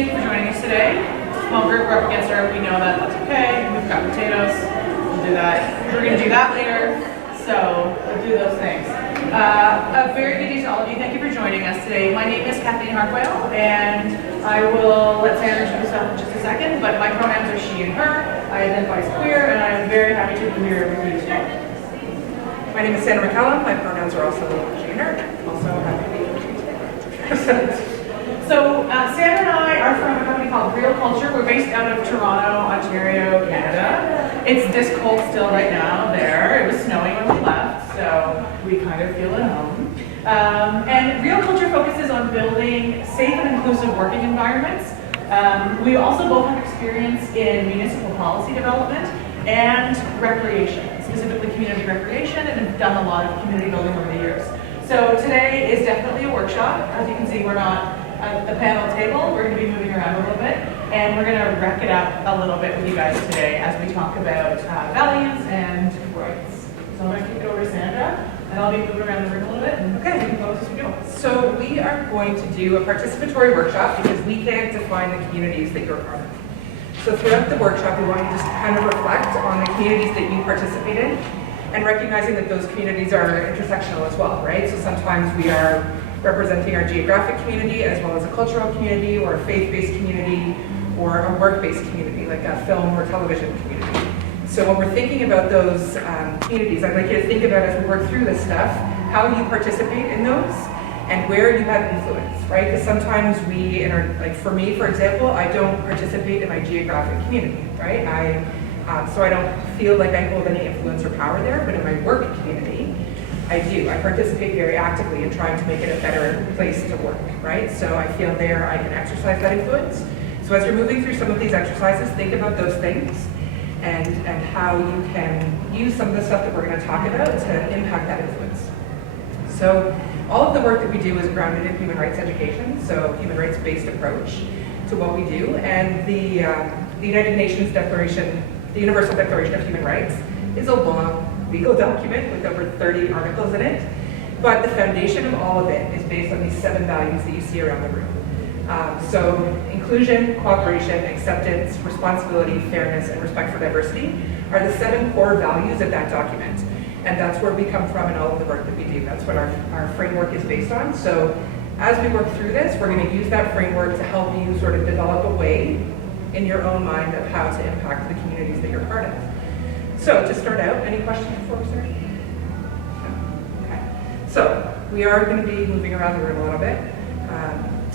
Thank you for joining us today. Small group, we're up against our, we know that, that's okay. We've got potatoes, we'll do that. We're gonna do that later, so we'll do those things. A very good day to all of you. Thank you for joining us today. My name is Kathleen Harquail, and I will let Sandra introduce herself in just a second, but my pronouns are she and her. I identify as queer, and I am very happy to be here with you today. My name is Sandra McCallum. My pronouns are also she and her. Also happy to be with you today. So Sandra and I are from a company called Real Culture. We're based out of Toronto, Ontario, Canada. It's this cold still right now there. It was snowing when we left, so we kind of feel at home. And Real Culture focuses on building safe and inclusive working environments. We also both have experience in municipal policy development and recreation, specifically community recreation, and have done a lot of community building over the years. So today is definitely a workshop. As you can see, we're not at the panel table. We're going to be moving around a little bit, and we're going to wreck it up a little bit with you guys today as we talk about values and rights. So I'm going to kick it over to Sandra, and I'll be moving around the room a little bit, and Okay. we can focus as we go. So we are going to do a participatory workshop because we can't define the communities that you're part of. So throughout the workshop, we want you to just kind of reflect on the communities that you participate in, and recognizing that those communities are intersectional as well, right? So sometimes we are representing our geographic community as well as a cultural community or a faith-based community or a work-based community like a film or television community. So when we're thinking about those communities, I'd like you to think about, as we work through this stuff, how you participate in those and where you have influence, right? Because sometimes we, like for me, for example, I don't participate in my geographic community, right? So I don't feel like I hold any influence or power there, but in my work community, I do. I participate very actively in trying to make it a better place to work, right? So I feel there I can exercise that influence. So as you're moving through some of these exercises, think about those things and how you can use some of the stuff that we're going to talk about to impact that influence. So all of the work that we do is grounded in human rights education, so human rights-based approach to what we do. And the United Nations Declaration, the Universal Declaration of Human Rights, is a long legal document with over 30 articles in it. But the foundation of all of it is based on these 7 values that you see around the room. So inclusion, cooperation, acceptance, responsibility, fairness, and respect for diversity are the 7 core values of that document. And that's where we come from in all of the work that we do. That's what our framework is based on. So as we work through this, we're going to use that framework to help you sort of develop a way in your own mind of how to impact the communities that you're part of. So to start out, any questions before we start? No? Okay. So we are going to be moving around the room a little bit.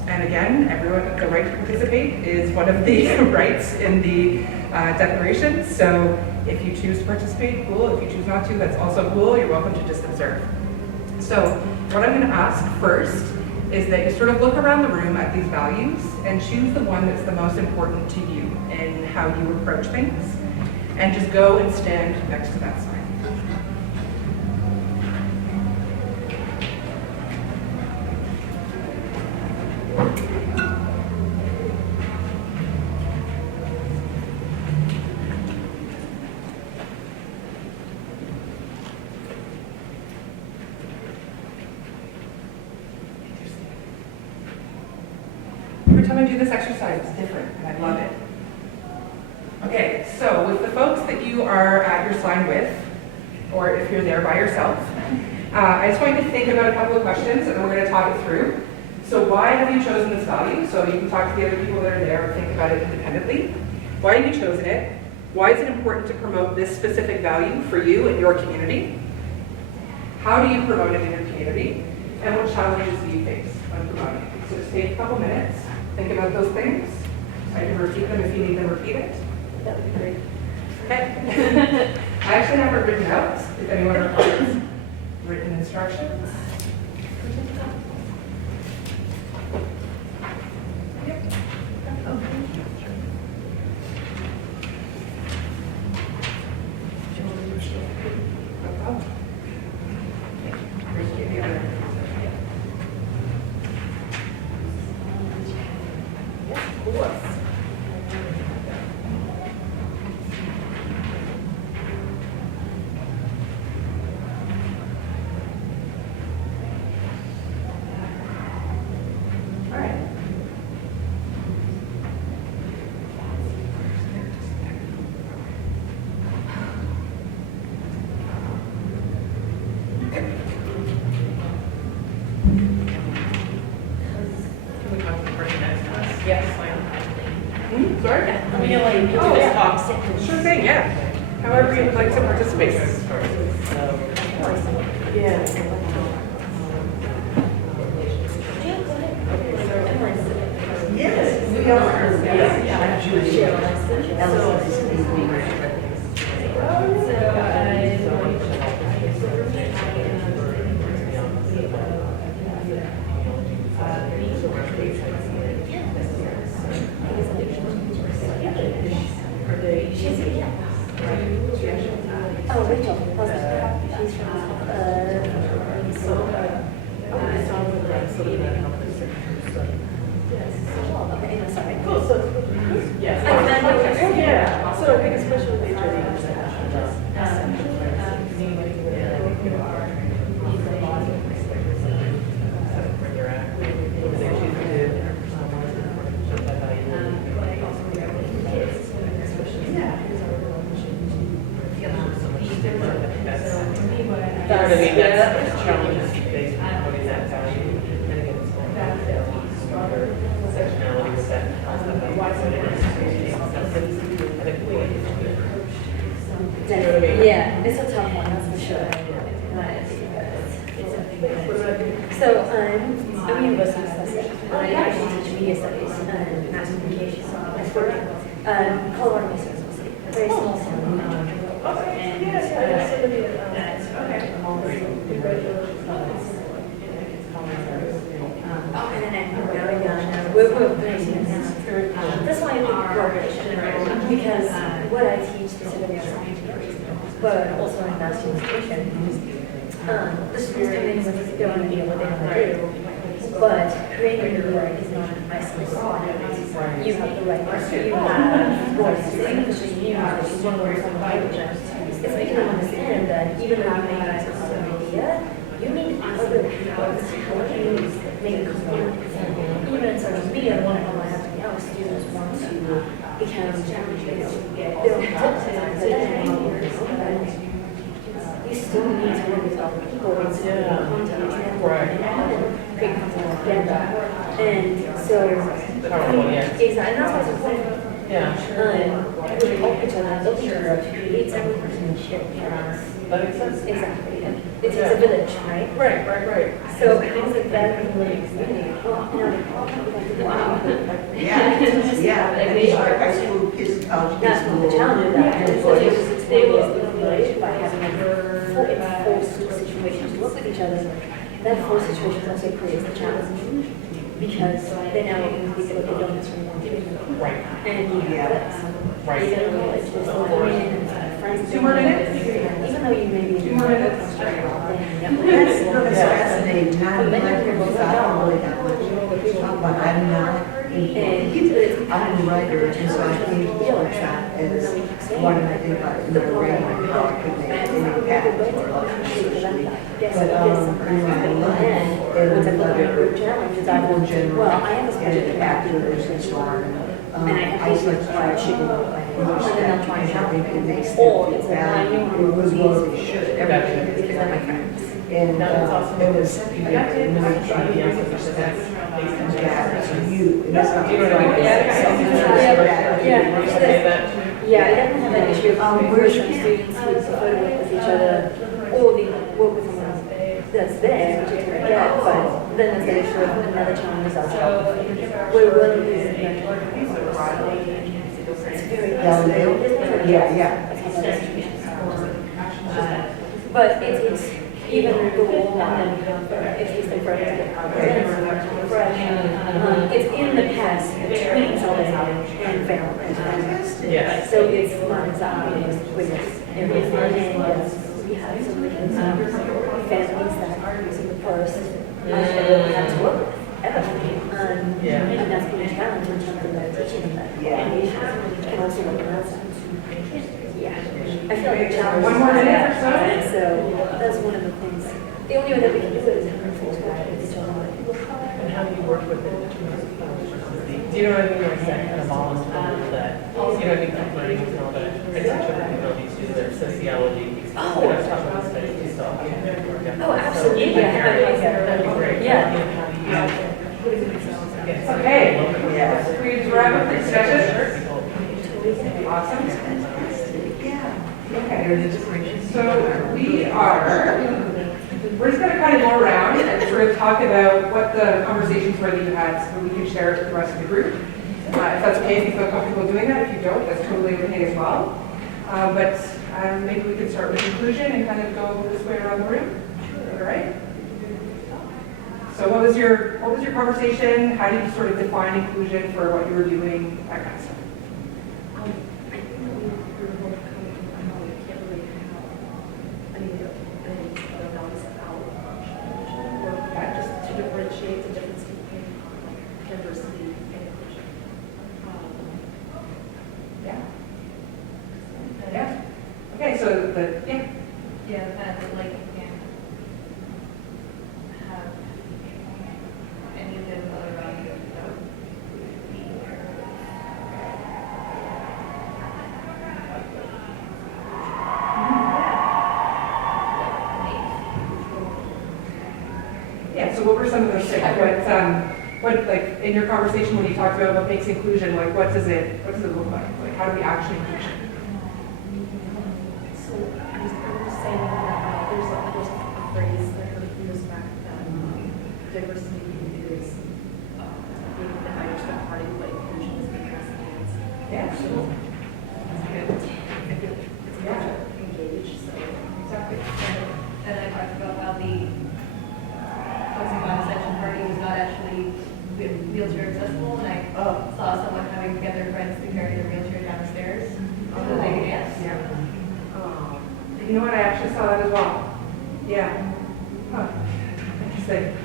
And again, everyone, the right to participate is one of the rights in the Declaration. So if you choose to participate, cool. If you choose not to, that's also cool. You're welcome to just observe. So what I'm going to ask first is that you sort of look around the room at these values and choose the one that's the most important to you in how you approach things, and just go and stand next to that sign. Every time I do this exercise, it's different, and I love it. Okay, so with the folks that you are at your sign with, or if you're there by yourself, I just want you to think about a couple of questions, and we're going to talk it through. So why have you chosen this value? So you can talk to the other people that are there or think about it independently. Why have you chosen it? Why is it important to promote this specific value for you and your community? How do you promote it in your community? And what challenges do you face when promoting it? So just take a couple minutes, think about those things. I can repeat them if you need them repeated. That would be great. Okay. I actually have it written out, if anyone requires written instructions. Yep. Oh, thank you. No problem. Here's the other. Yeah, of course. Sorry? Oh, yeah. Sure thing, yeah. However you'd like to participate. Yes, we are. I'm Judy. Oh, Rachel. She's from, okay, I'm sorry. Cool, so, Yes. yeah, so I think especially major That's challenges you face when putting that value and against stronger sectionality with that. Yeah, it's a tough one, that's for sure. So, I'm a university professor. I actually teach media studies and mass communication. Colorado Research University, a very small town. And then we're based in this. That's why I think corporation, because what I teach specifically is but also in mass communication. The students come in with their own idea what they want to do, but creating media is not an isolated project. You have the right person, you have voice, the English is new, which is one of the words on the language. It's making them understand that even though you may have an idea, you need other people to help you make a component. Even in social media, one of them I have to be honest, students want to become, you still need to work with other people and create content together. And so, exactly, and that's why it's important. Yeah. We help each other, help each other to create something and share with That makes sense. Exactly. It takes a village, right? Right. So how is it better in the community? Well, Yeah, and high school kids, college kids. that's one of the challenges that they will village by having forced situations to work with each other. That forced situation also creates the challenge because they now work with people that they don't necessarily want to be with. Right. And you have that. Right. You get a village, there's no friends. 2 more minutes? Even though you may be. 2 more minutes? That's fascinating, not elected, because I don't really have much to talk about, I'm not, I'm a writer, and so I think that as one of the things about narrating, how I can make an impact or especially. But, I love it, and other people generally, and actors and so on. I like why it should be it makes them feel valued, it was well they should, everything is valued. And it was, that to you, and that's not You know what I mean? Yeah, I definitely have that issue of where some students who prefer to work with each other, or they work with someone that's there, which is great, yeah, but then there's the issue of another challenge is also we're willing to use it. It's very yeah. But it takes even the wall line, it takes them forever to get fresh. It's in the past between Salvador and Fairmont. Yes. So it's not exactly with everything. And we have some families that are using the first have to work with ever. And that's been a challenge in terms of teaching them that. And also working outside. Yeah. I feel like a challenge. 1 more minute or so? And so that's one of the things. The only way that we can do it is having full contact with each other. And how do you work with it? Do you know what I mean? Like that kind of volunteer that, you know, I think I'm learning to know that I teach other people these do their sociology. Oh. And I talk about studies stuff. Oh, absolutely. So, that'd be great. Yeah. How do you? Okay. We just wrap up this session. So we're just gonna kind of go around and sort of talk about what the conversations were that you had so that we can share it with the rest of the group. If that's okay, if you feel comfortable doing that. If you don't, that's totally okay as well. But maybe we could start with inclusion and kind of go this way around the room. All right? So what was your conversation? How did you sort of define inclusion for what you were doing, that kind of stuff? I think that we were both coming from how we can't really have any other values out or just to differentiate the difference between diversity and inclusion. Yeah. Yeah. Okay, so Yeah, kind of like you can't have any of them other values without being there. yeah. So what were some of those things? What like in your conversation when you talked about what makes inclusion, like what does it look like? Like how do we actually inclusion? So I was saying that there's a phrase that I heard a few years back that diversity is being the Irish party, but inclusion is being Canadians. Yeah. So it's good. I feel it's good to engage. So Exactly. And I talked about how the ClexaCon section party was not actually wheelchair accessible, and I saw someone having to get their friends to carry their wheelchair down the stairs so that they could dance. Yeah. You know what? I actually saw that as well. Yeah. Huh. Interesting.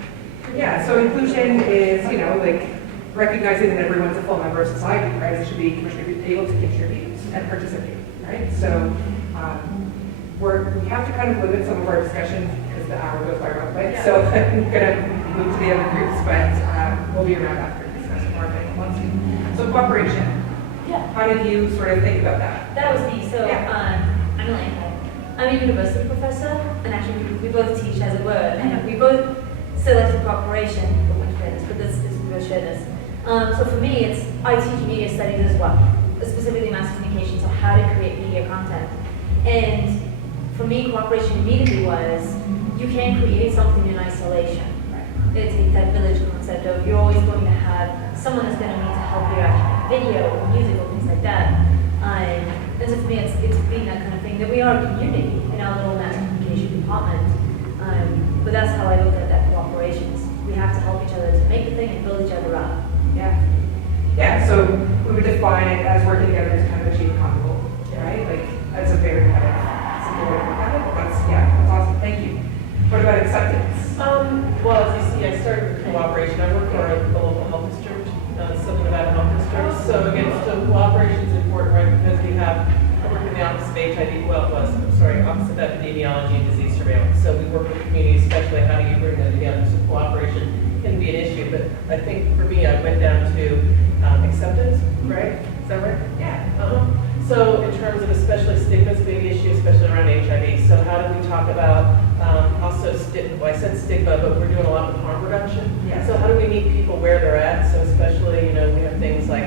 Yeah. So inclusion is, like recognizing that everyone's a full member of society, right? It should be able to contribute and participate, right? So we have to kind of limit some of our discussion because the hour goes by real quick. Yeah. So I'm gonna move to the other groups, but we'll be around after to discuss more if anyone wants to. So cooperation. yeah. How did you sort of think about that? That was me. So Yeah. I'm Elaine. I'm a university professor, and actually we both teach as it were, and we both selected cooperation for one fairness, but this is real sharedness. So for me, I teach media studies as well, specifically mass communication, so how to create media content. And for me, cooperation immediately was you can't create something in isolation. It's that village concept of you're always going to have someone that's going to need to help you out, video or music or things like that. And so for me, it's been that kind of thing, that we are a community in our little mass communication department. But that's how I look at that cooperation. We have to help each other to make the thing and build each other up. Yeah. Yeah, so we would define it as working together to kind of achieve a common goal, right? Like, that's a very kind of simple way to look at it, but that's awesome. Thank you. What about acceptance? Well, as you see, I started with cooperation. I work for a local health district, Southern Nevada Health District. So again, cooperation is important, right? Because I work in the office of HIV, office of epidemiology and disease surveillance. So we work with communities, especially how do you bring them together. So cooperation can be an issue, but I think for me, I went down to acceptance, right? Is that right? Yeah. So in terms of especially stigma is a big issue, especially around HIV. So how do we talk about also I said stigma, but we're doing a lot with harm reduction. Yeah. So how do we meet people where they're at? So especially, we have things like,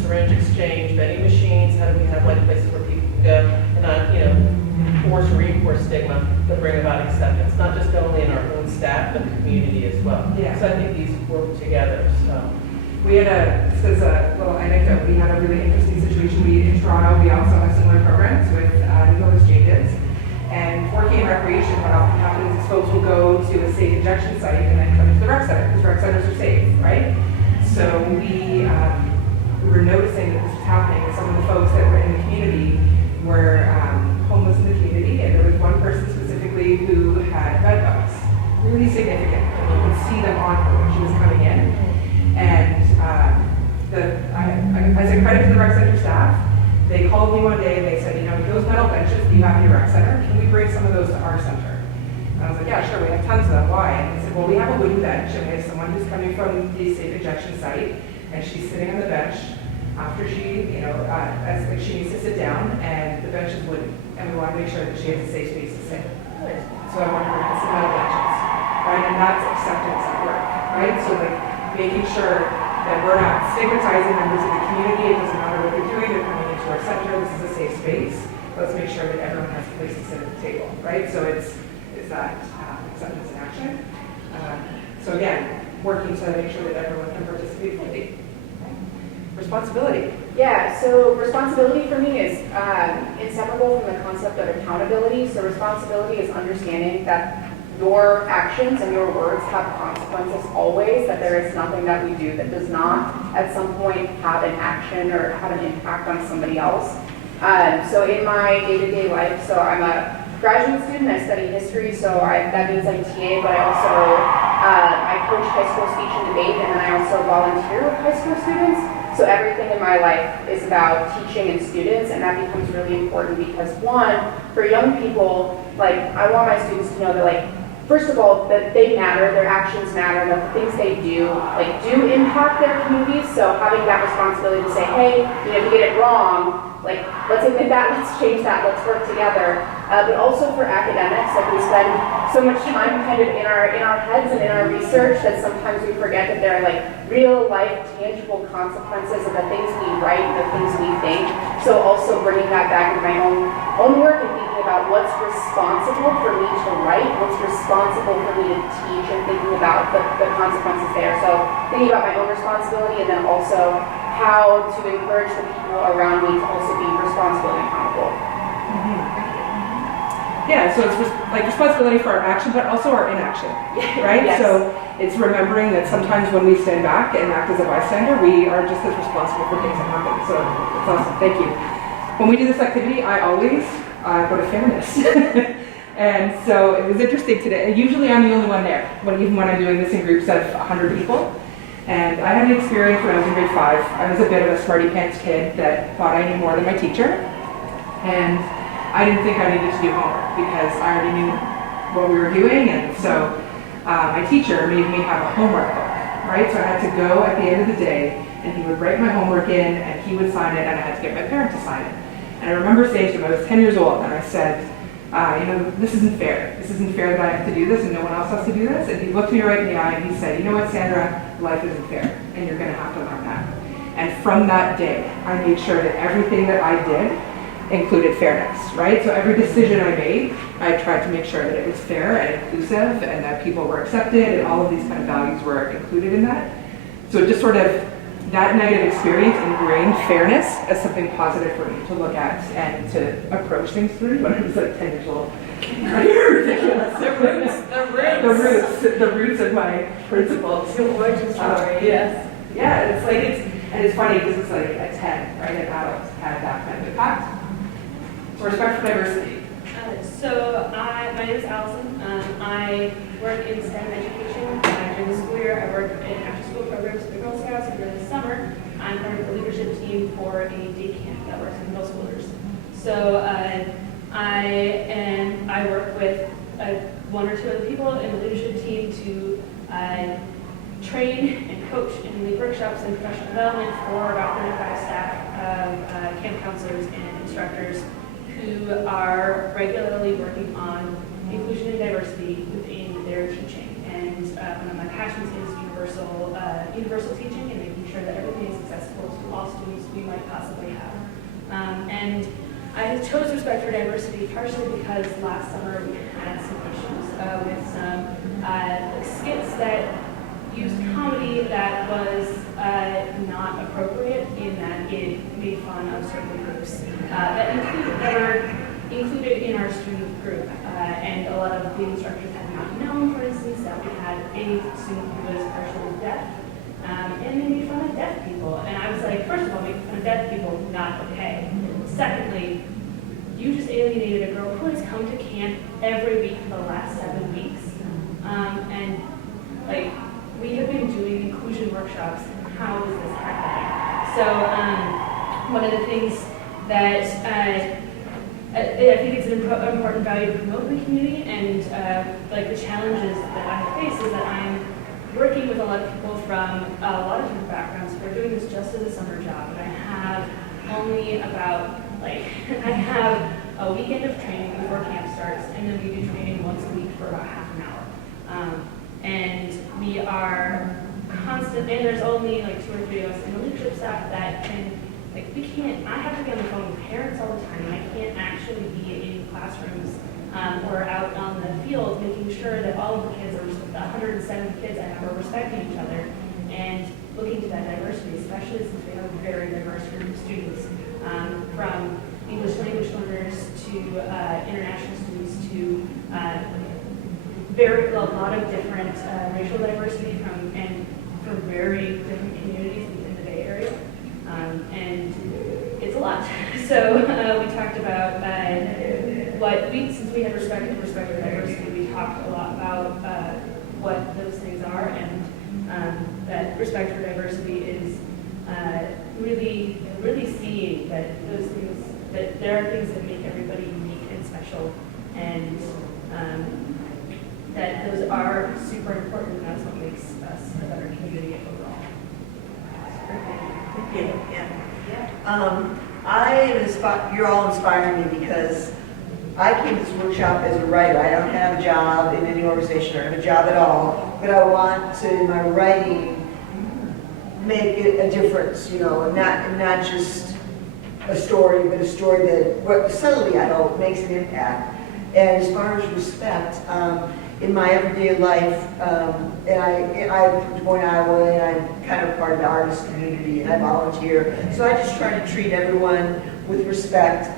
syringe exchange, vending machines. How do we have places where people can go and not, force or reinforce stigma, but bring about acceptance, not just only in our own staff, but the community as well. Yeah. So I think these work together. So. We had this is a little anecdote, we had a really interesting situation. In Toronto, we also have similar programs with no exchanges. And working in recreation, what often happens is folks will go to a safe injection site and then come into the rec center, because rec centers are safe, right? So we were noticing that this was happening, and some of the folks that were in the community were homeless in the community, and there was one person specifically who had bed bugs, really significant. And you could see them on her when she was coming in. And as a credit to the rec center staff, they called me one day and they said, those metal benches that you have in your rec center, can we bring some of those to our center? And I was like, yeah, sure, we have tons of them. Why? And they said, well, we have a wooden bench, and we have someone who's coming from the safe injection site, and she's sitting on the bench after she, as she needs to sit down, and the bench is wooden, and we want to make sure that she has a safe space to sit. So I want her to sit metal benches, right? And that's acceptance at work, right? So making sure that we're not stigmatizing members of the community. It doesn't matter what they're doing. They're coming into our center. This is a safe space. let's make sure that everyone has a place to sit at the table, right? So it's that acceptance and action. So again, working to make sure that everyone can participate fully. Responsibility. Yeah, so responsibility for me is inseparable from the concept of accountability. So responsibility is understanding that your actions and your words have consequences always, that there is nothing that we do that does not at some point have an action or have an impact on somebody else. So in my day-to-day life, so I'm a graduate student, I study history, so that means I'm TA, but I also I coach high school speech and debate, and then I also volunteer with high school students. So everything in my life is about teaching and students, and that becomes really important because one, for young people, like I want my students to know that like, first of all, that they matter, their actions matter, that the things they do, like do impact their communities. So having that responsibility to say, hey, you know, if you get it wrong, like let's admit that, let's change that, let's work together. But also for academics, like we spend so much time kind of in our heads and in our research that sometimes we forget that there are like real life tangible consequences of the things we write and the things we think. So also bringing that back in my own work and thinking about what's responsible for me to write, what's responsible for me to teach, and thinking about the consequences there. So thinking about my own responsibility and then also how to encourage the people around me to also be responsible and accountable. Yeah, so it's like responsibility for our action, but also our inaction, right? Yes. So it's remembering that sometimes when we stand back and act as a bystander, we are just as responsible for things that happen. So it's awesome, thank you. When we do this activity, I always go to fairness. And so it was interesting today. Usually I'm the only one there, even when I'm doing this in groups of 100 people. And I had an experience when I was in grade 5. I was a bit of a smarty pants kid that thought I knew more than my teacher. And I didn't think I needed to do homework because I already knew what we were doing. And so my teacher made me have a homework book, right? So I had to go at the end of the day and he would write my homework in and he would sign it and I had to get my parent to sign it. And I remember saying to him, I was 10 years old, and I said, you know, this isn't fair. This isn't fair that I have to do this and no one else has to do this. And he looked me right in the eye and he said, you know what, Sandra, life isn't fair and you're gonna have to learn that. And from that day, I made sure that everything that I did included fairness, right? So every decision I made, I tried to make sure that it was fair and inclusive and that people were accepted and all of these kind of values were included in that. So just sort of that negative experience ingrained fairness as something positive for me to look at and to approach things through when I was like 10 years old. Ridiculous. The roots of my principles. Your origin story. Yes. Yeah, it's funny because it's like at 10, right? An adult had that kind of impact. So respect for diversity. My name is Allison. I work in STEM education. During the school year, I work in after-school programs for the Girl Scouts, and during the summer, I'm part of the leadership team for a day camp that works with middle schoolers. So I work with one or two other people in the leadership team to train and coach and lead workshops and professional development for about 35 staff of camp counselors and instructors who are regularly working on inclusion and diversity within their teaching. And one of my passions is universal teaching and making sure that everything is accessible to all students we might possibly have. And I chose respect for diversity partially because last summer we had some issues with some skits that used comedy that was not appropriate in that it made fun of certain groups that were included in our student group. And a lot of the instructors had not known, for instance, that we had a student who was partially deaf. And they made fun of deaf people. And I was like, first of all, making fun of deaf people, not okay. Secondly, you just alienated a girl who has come to camp every week for the last 7 weeks. And like, we have been doing inclusion workshops. How is this happening? So one of the things that I think it's an important value to promote in the community, and like the challenges that I face is that I'm working with a lot of people from a lot of different backgrounds who are doing this just as a summer job, and I have only about I have a weekend of training before camp starts, and then we do training once a week for about half an hour. And we are constant, and there's only 2 or 3 of us in the leadership staff that can, we I have to be on the phone with parents all the time. I can't actually be in classrooms or out on the field making sure that all of the kids, the 170 kids I have, are respecting each other and looking to that diversity, especially since we have a very diverse group of students, from English language learners to international students to a lot of different racial diversity from very different communities in the Bay Area. And it's a lot. So we talked about since we had respect for diversity, we talked a lot about what those things are, and that respect for diversity is really seeing that those things, that there are things that make everybody unique and special, and that those are super important, and that's what makes us a better community overall. Thank you. Yeah. You're all inspiring me because I came to this workshop as a writer. I don't have a job in any organization, I don't have a job at all, but I want to, in my writing, make it a difference, not just a story, but a story that subtly, I hope, makes an impact. And as far as respect, in my everyday life, and I'm born in Iowa, and I'm kind of part of the artist community, and I volunteer. So I just try to treat everyone with respect,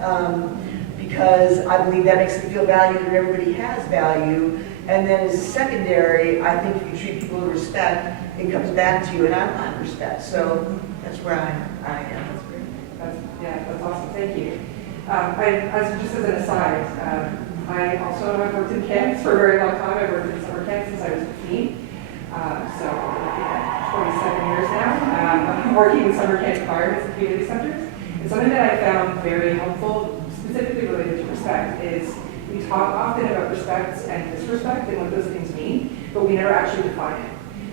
because I believe that makes them feel valued, and everybody has value. And then as a secondary, I think if you treat people with respect, it comes back to you, and I want respect. So that's where I am. That's great. That's awesome. Thank you. Just as an aside, I also have worked in camps for a very long time. I've worked in summer camps since I was 15. So 27 years now. I'm working in summer camp environments and community centers. And something that I found very helpful, specifically related to respect, is we talk often about respect and disrespect and what those things mean, but we never actually define it.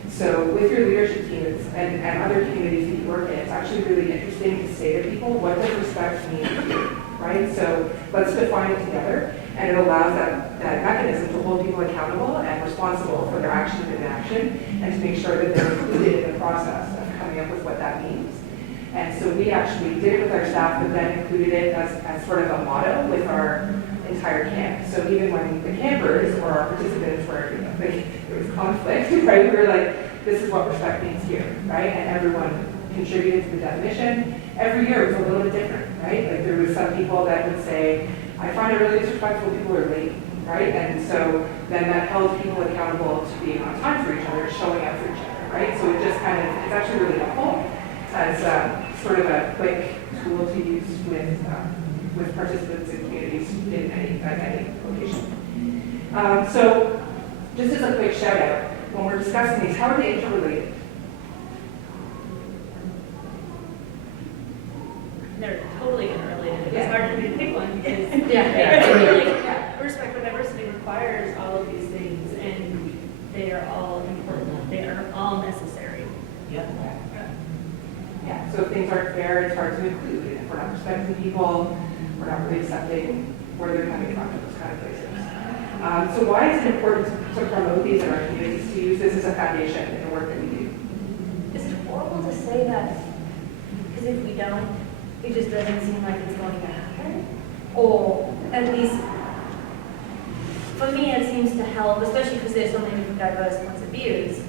So with your leadership teams and other communities that you work in, it's actually really interesting to say to people, what does respect mean to you, right? So let's define it together, and it allows that mechanism to hold people accountable and responsible for their actions and inaction, and to make sure that they're included in the process of coming up with what that means. And so we actually did it with our staff, but then included it as sort of a motto with our entire camp. So even when the campers or our participants were, there was conflict, right? We were like, this is what respect means here, right? And everyone contributed to the definition. Every year it was a little bit different, right? Like there was some people that would say, I find it really disrespectful when people are late, right? And so then that held people accountable to being on time for each other, showing up for each other, right? So it just it's actually really helpful as sort of a quick tool to use with participants in communities in any location. So just as a quick shout out, when we're discussing these, how are they interrelated? They're totally interrelated. Yeah. It's hard for me to pick one because respect for diversity requires all of these things, and they are all important. They are all necessary. Yeah. Yeah, so if things aren't fair, it's hard to include. And if we're not respecting people, we're not really accepting where they're coming from in those kind of places. So why is it important to promote these in our communities, to use this as a foundation in the work that we do? Is it horrible to say that? Because if we don't, it just doesn't seem like it's going to happen. Or at least, for me, it seems to help, especially because there's so many different diverse points of views,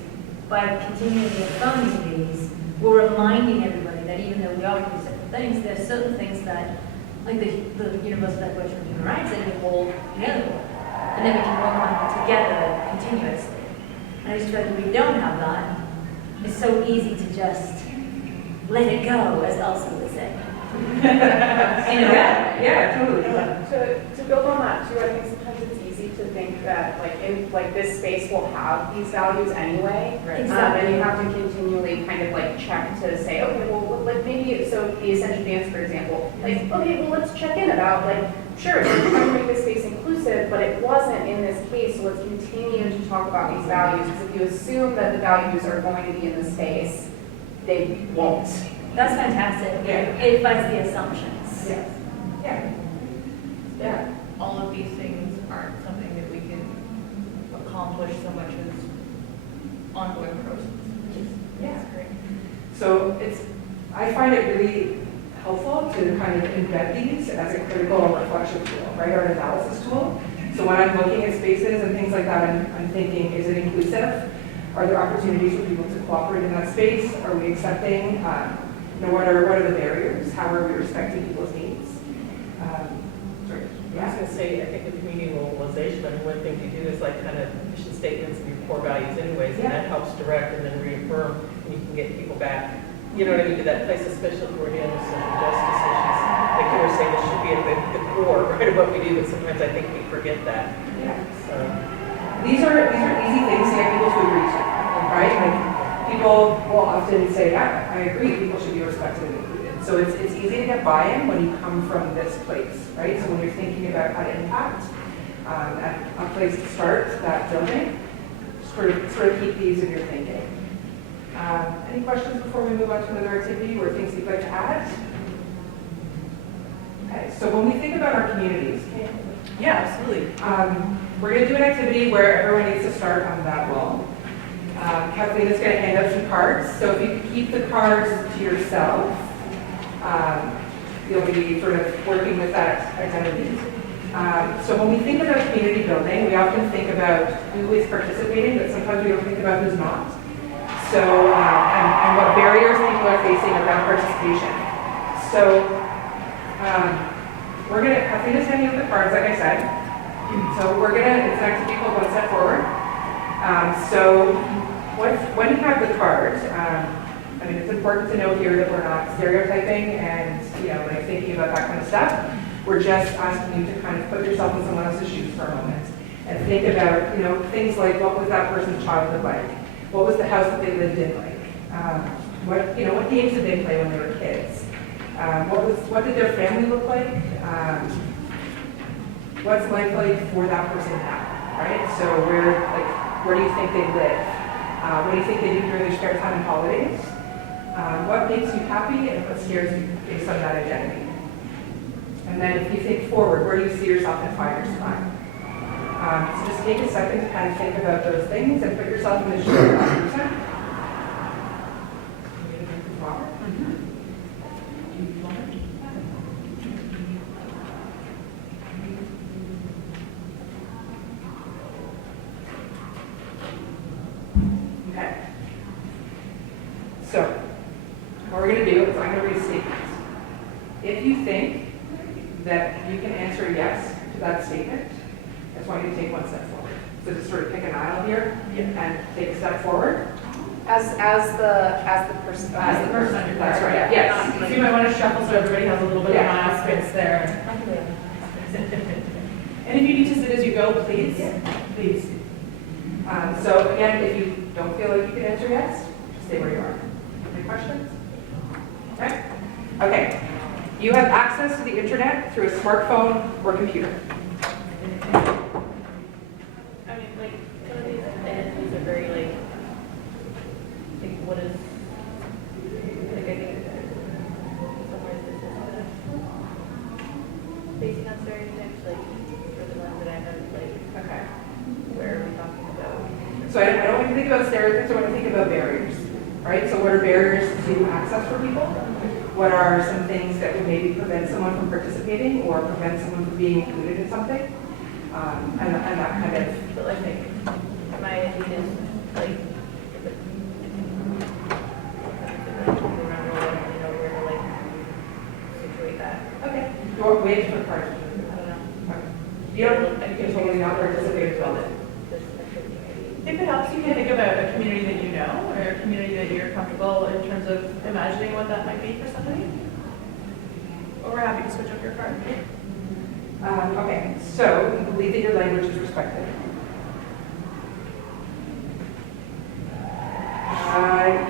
by continuing to affirming these, we're reminding everybody that even though we are doing separate things, there are certain things that, like the Universal Declaration of Human Rights, that we hold together, and then we can work on it together continuously. And I just feel like if we don't have that, it's so easy to just let it go, as Elsa would say. Yeah, totally. To build on that too, I think sometimes it's easy to think that like this space will have these values anyway. Right. Exactly. And you have to continually kind of like check to say, okay, well, like maybe, so the Essential Dance, for example, like, okay, well, let's check in about like, sure, we're trying to make this space inclusive, but it wasn't in this case, so let's continue to talk about these values, because if you assume that the values are going to be in the space, they won't. That's fantastic. Yeah. It fights the assumptions. Yes. Yeah. Yeah. All of these things aren't something that we can accomplish so much as ongoing process. Yeah. So I find it really helpful to kind of embed these as a critical reflection tool, right, or an analysis tool. So when I'm looking at spaces and things like that, I'm thinking, is it inclusive? Are there opportunities for people to cooperate in that space? Are we accepting? What are the barriers? How are we respecting people's needs? I was going to say, I think with community mobilization, one thing you do is like kind of mission statements and your core values anyways, and that helps direct and then reaffirm, and you can get people back, you know what I mean, to that place, especially if we're dealing with social justice issues. Like you were saying, this should be at the core, right, of what we do, but sometimes I think we forget that. Yeah. So These are easy things to get people to agree to, right? Like people will often say, yeah, I agree, people should be respected and included. So it's easy to get buy-in when you come from this place, right? So when you're thinking about how to impact a place to start that building, sort of keep these in your thinking. Any questions before we move on to another activity or things you'd like to add? Okay, so when we think about our communities, Yeah, absolutely. we're going to do an activity where everyone needs to start on that wall. Kathleen is going to hand out some cards, so if you could keep the cards to yourself, you'll be sort of working with that identity. So when we think about community building, we often think about who is participating, but sometimes we don't think about who's not. So, and what barriers people are facing around participation. So, Kathleen is handing out the cards, like I said. So it's an activity called One Step Forward. So when you have the cards, I mean, it's important to know here that we're not stereotyping and, like thinking about that kind of stuff. We're just asking you to kind of put yourself in someone else's shoes for a moment and think about, things like what was that person's childhood like? What was the house that they lived in like? What games did they play when they were kids? What did their family look like? What's life like for that person now, right? So where do you think they live? What do you think they do during their spare time and holidays? What makes you happy and what scares you based on that identity? And then if you think forward, where do you see yourself in 5 years' time? So just take a second to kind of think about those things and put yourself in the shoes of that person. Okay. So, what we're going to do is I'm going to read statements. If you think that you can answer yes to that statement, I just want you to take 1 step forward. So just sort of pick an aisle here and take a step forward. As the person. As the person on your card. That's right. Yes. So you might want to shuffle so everybody has a little bit of aisle space there. And if you need to sit as you go, please. Please. So again, if you don't feel like you can answer yes, just stay where you are. Any questions? Okay. Okay. You have access to the internet through a smartphone or computer. I mean, like, some of these identities are very, like what is, like, I think somewhere this is kind of basing on stereotypes, like, for the ones that I know, like, Okay. where are we talking about? So I don't want you to think about stereotypes, I want you to think about barriers, right? So what are barriers to access for people? What are some things that would maybe prevent someone from participating or prevent someone from being included in something? And that kind of, But like, my idea is, like, where to, like, situate that. okay. Your way to part. I don't know. You can totally not participate as well then. This activity maybe. If it helps, you can think about a community that you know or a community that you're comfortable in terms of imagining what that might be for somebody. Or we're happy to switch up your card. Okay, so you believe that your language is respected.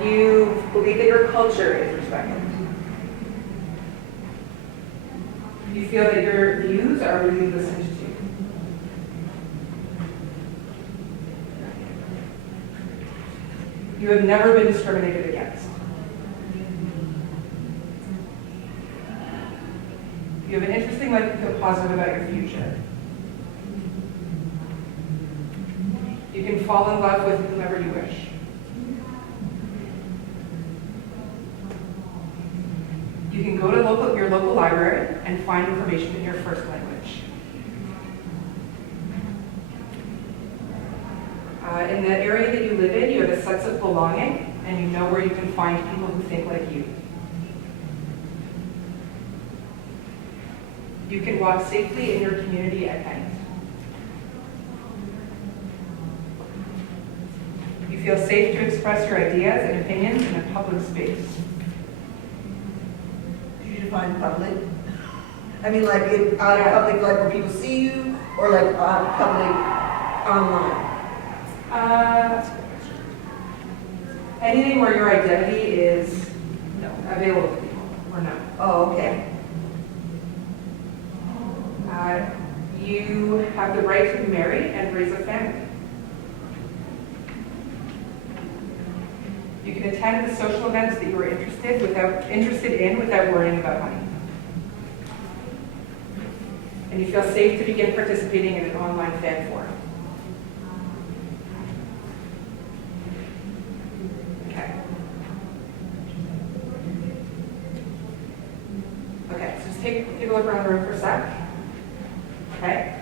You believe that your culture is respected. You feel that your views are really listened to. You have never been discriminated against. You have an interesting life and feel positive about your future. You can fall in love with whomever you wish. You You can go to your local library and find information in your first language. In the area that you live in, you have a sense of belonging, and you know where you can find people who think like you. You can walk safely in your community at night. You feel safe to express your ideas and opinions in a public space. You define public? I mean, like out of public, like where people see you, or like public online? Anything where your identity is available to people, or no. Oh, okay. You have the right to marry and raise a family. You can attend the social events that you are interested in without worrying about money. And you feel safe to begin participating in an online fan forum. Okay, so just take a look around the room for a sec. Okay.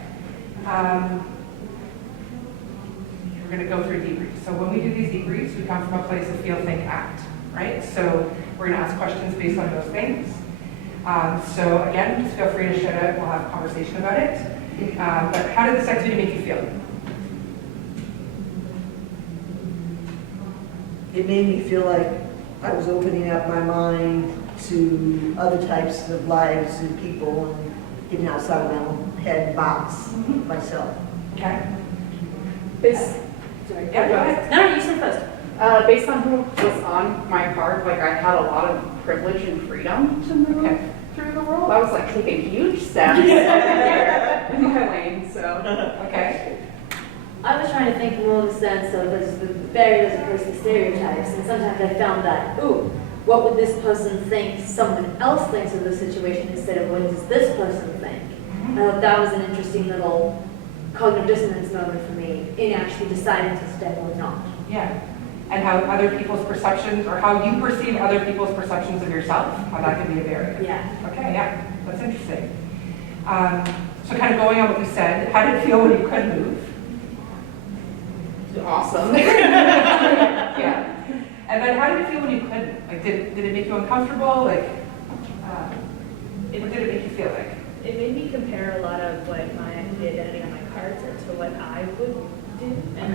We're going to go through debriefs. So when we do these debriefs, we come from a place of feel, think, act, right? So we're going to ask questions based on those things. So again, just feel free to shout out. We'll have a conversation about it. But how did this activity make you feel? It made me feel like I was opening up my mind to other types of lives and people and getting outside of my own head box myself. Okay. Sorry. Yeah, go ahead. No, you said first. Based on who was on my card, like I had a lot of privilege and freedom to move through the world. I was like taking huge steps over here in my lane, so. Okay. I was trying to think more in the sense of the barriers opposed to stereotypes, and sometimes I found that, ooh, what would this person think someone else thinks of the situation instead of what does this person think? I thought that was an interesting little cognitive dissonance moment for me in actually deciding to step or not. Yeah. And how other people's perceptions, or how you perceive other people's perceptions of yourself, how that can be a barrier. Yeah. Okay, yeah, that's interesting. So kind of going on what you said, how did it feel when you couldn't move? Awesome. Yeah. And then how did it feel when you couldn't? Like, did it make you uncomfortable? Like, what did it make you feel like? It made me compare a lot of what the identity on my cards are to what I would do and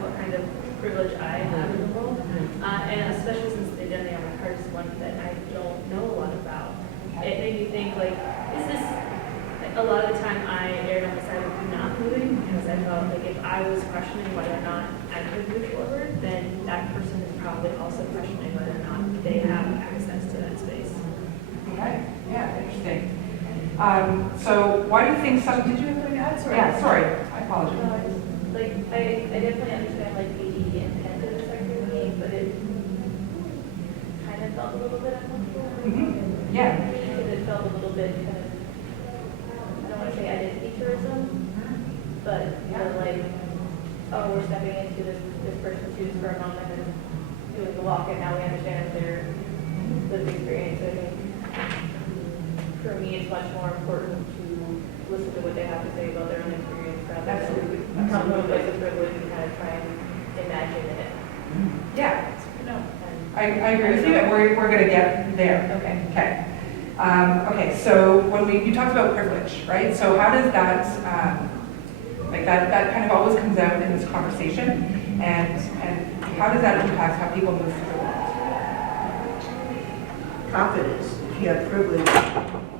what kind of privilege I have in the world. And especially since the identity on my card is one that I don't know a lot about. It made me think, like, is this, a lot of the time I erred on the side of not moving because I felt like if I was questioning whether or not I could move forward, then that person is probably also questioning whether or not they have access to that space. Okay, yeah, interesting. So why do you think some, did you have something to add? Sorry. Yeah, sorry, I apologize. Like, I definitely understand, like, the intent of the activity, but it kind of felt a little bit uncomfortable. Yeah. Because it felt a little bit kind of, I don't want to say identity tourism, but, you know, like, oh, we're stepping into this person's shoes for a moment and doing the walk, and now we understand their lived experience. I think for me, it's much more important to listen to what they have to say about their own experience rather than come from a place of privilege and kind of try and imagine it. Yeah. No. I agree with you, and we're going to get there. Okay. Okay. Okay, so when you talked about privilege, right? So how does that, like that kind of always comes out in this conversation, and how does that impact how people move through the world? Confidence. If you have privilege,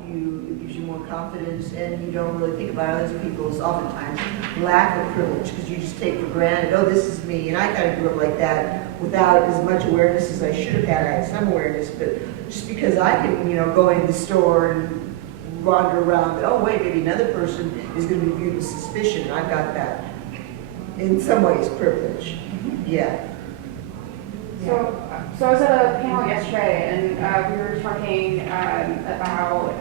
it gives you more confidence, and you don't really think about other people's oftentimes lack of privilege because you just take for granted, oh, this is me. And I kind of grew up like that without as much awareness as I should have had. I had some awareness, but just because I can, go in the store and wander around, oh wait, maybe another person is going to be viewed with suspicion. I've got that, in some ways, privilege. Yeah. So I was at a panel yesterday, and we were talking about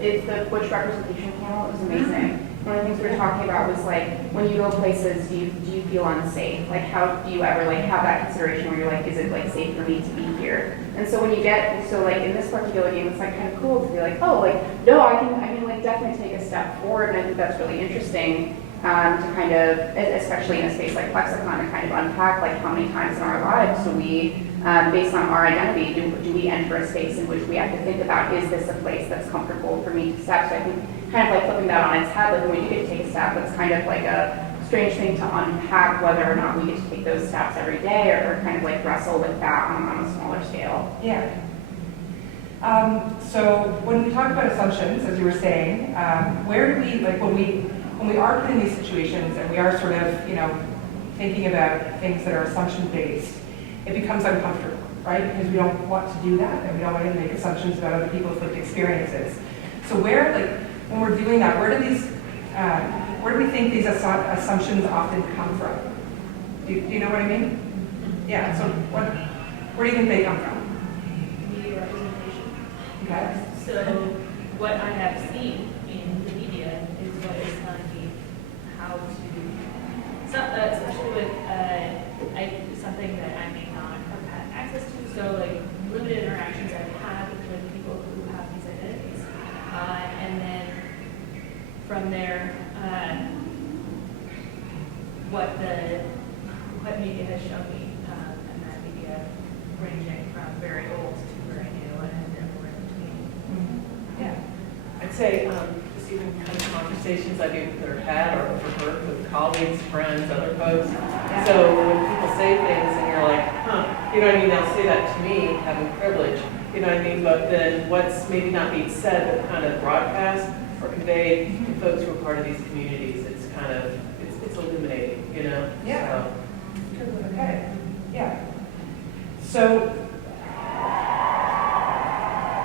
it's the Butch representation panel. It was amazing. one of the things we were talking about was like, when you go places, do you feel unsafe? Like, how do you ever like have that consideration where you're like, is it like safe for me to be here? And so when you get, so like in this particular game, it's like kind of cool to be like, oh, like, no, I can like definitely take a step forward, and I think that's really interesting to kind of, especially in a space like ClexaCon, to kind of unpack like how many times in our lives do we, based on our identity, do we enter a space in which we have to think about, is this a place that's comfortable for me to step? So I think kind of like flipping that on its head, like when you get to take a step, that's kind of like a strange thing to unpack, whether or not we get to take those steps every day, or kind of like wrestle with that on a smaller scale. Yeah. So when we talk about assumptions, as you were saying, where do we, like when we are put in these situations and we are sort of, you know, thinking about things that are assumption-based, it becomes uncomfortable, right? Because we don't want to do that, and we don't want to make assumptions about other people's lived experiences. So where, like, when we're doing that, where do we think these assumptions often come from? Do you know what I mean? Yeah, so where do you think they come from? Media representation. Okay. So what I have seen in the media is what is telling me how to, especially with something that I may not have had access to. So like limited interactions I've had with people who have these identities, and then from there, what media has shown me, and that media ranging from very old to very new and everywhere in between. Yeah. I'd say just even kind of conversations I've either had or overheard with colleagues, friends, other folks. So when people say things and you're like, huh, you know what I mean? They'll say that to me, having privilege, you know what I mean? But then what's maybe not being said, but kind of broadcast or conveyed to folks who are part of these communities, it's kind of, it's illuminating, you know? Yeah. So. Okay. Yeah. So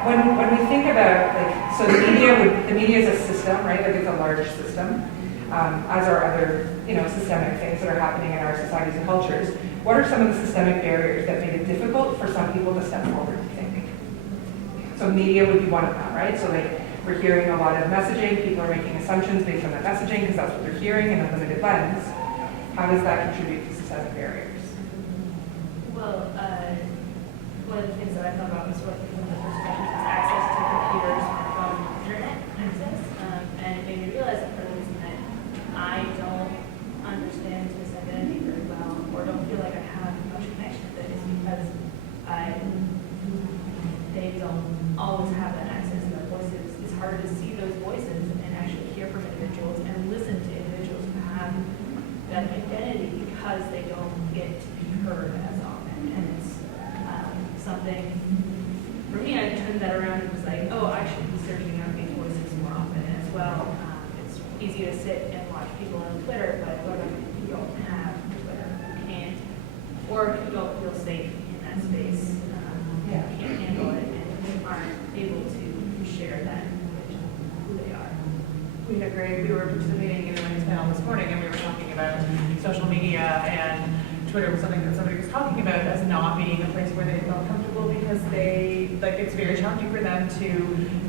when we think about like, so the media is a system, right? Like it's a large system, as are other, you know, systemic things that are happening in our societies and cultures. What are some of the systemic barriers that make it difficult for some people to step forward and think? So media would be one of them, right? So like we're hearing a lot of messaging, people are making assumptions based on that messaging because that's what they're hearing in a limited lens. How does that contribute to systemic barriers? Well, one of the things that I thought about was one of the first questions was access to computers from internet access, and it made me realize that for the reason that I don't understand this identity very well, or don't feel like I have much connection with it, is because they don't always have that access to their voices. It's harder to see those voices and actually hear from individuals and listen to individuals who have that identity because they don't get to be heard as often. And it's something, for me, I turned that around and was like, oh, I should be searching out these voices more often as well. It's easy to sit and watch people on Twitter, but what about people who don't have Twitter, who can't, or who don't feel safe in that space, can't handle it, and aren't able to share that information, who they are. We agree. We were participating in the women's panel this morning, and we were talking about social media, and Twitter was something that somebody was talking about as not being a place where they felt comfortable because it's very challenging for them to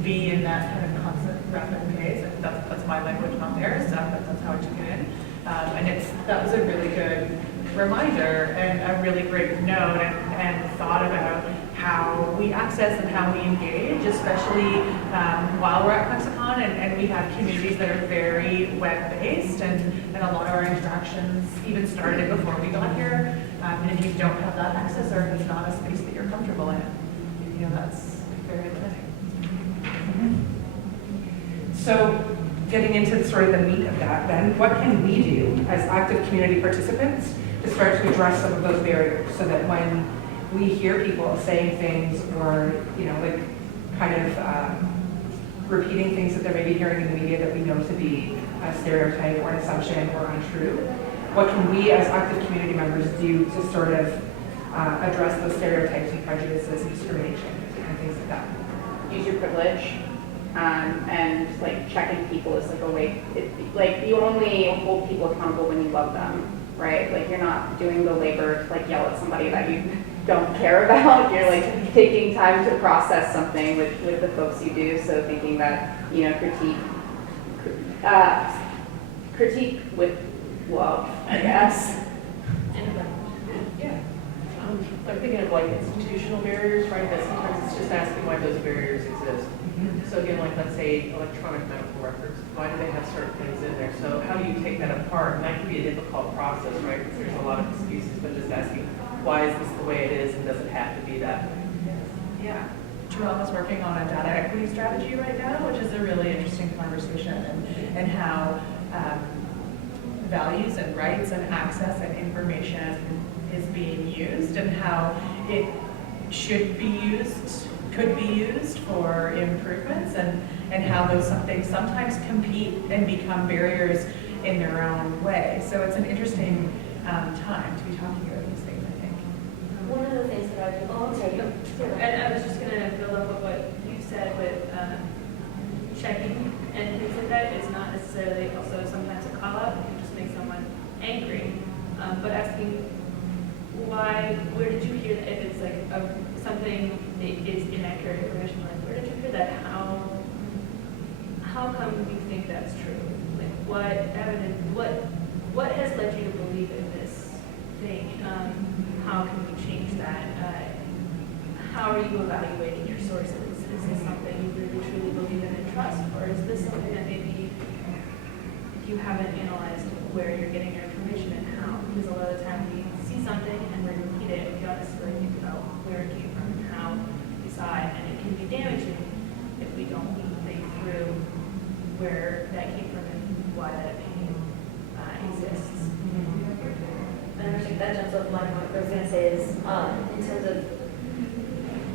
be in that kind of constant rapid pace. And that's my language, not theirs. That's how I took it in. And that was a really good reminder and a really great note and thought about how we access and how we engage, especially while we're at ClexaCon, and we have communities that are very web-based, and a lot of our interactions even started before we got here. And if you don't have that access, or if it's not a space that you're comfortable in, you know, that's very limiting. So getting into sort of the meat of that, then, what can we do as active community participants to start to address some of those barriers so that when we hear people saying things or, you know, like kind of repeating things that they're maybe hearing in the media that we know to be a stereotype or an assumption or untrue, what can we as active community members do to sort of address those stereotypes and prejudices and discrimination and things like that? Use your privilege, and like checking people is like a way, like you only hold people accountable when you love them, right? Like you're not doing the labor to like yell at somebody that you don't care about. You're like taking time to process something with the folks you do. So thinking that, you know, critique, critique with love, I guess. Yeah. I'm thinking of like institutional barriers, right? That sometimes it's just asking why those barriers exist. So again, like let's say electronic medical records, why do they have certain things in there? So how do you take that apart? And that can be a difficult process, right? Because there's a lot of excuses, but just asking, why is this the way it is and does it have to be that way? Yeah. Toronto's working on a data equity strategy right now, which is a really interesting conversation, and how values and rights and access and information is being used, and how it should be used, could be used for improvements, and how those things sometimes compete and become barriers in their own way. So it's an interesting time to be talking about these things, I think. One of the things that I do, oh, I'm sorry, And I was just gonna build up on what you said with checking and things like that. It's not necessarily also sometimes a call out, it can just make someone angry. But asking why, where did you hear that, if it's like something that is inaccurate information, like where did you hear that, how come you think that's true? Like what evidence, what has led you to believe in this thing? How can we change that? How are you evaluating your sources? Is this something you really truly believe in and trust? Or is this something that maybe you haven't analyzed where you're getting your information and how? Because a lot of the time we see something and we repeat it, and we don't necessarily think about where it came from and how we saw it. And it can be damaging if we don't think through where that came from and why that opinion exists. And I think that jumps off my point. What I was going to say is, in terms of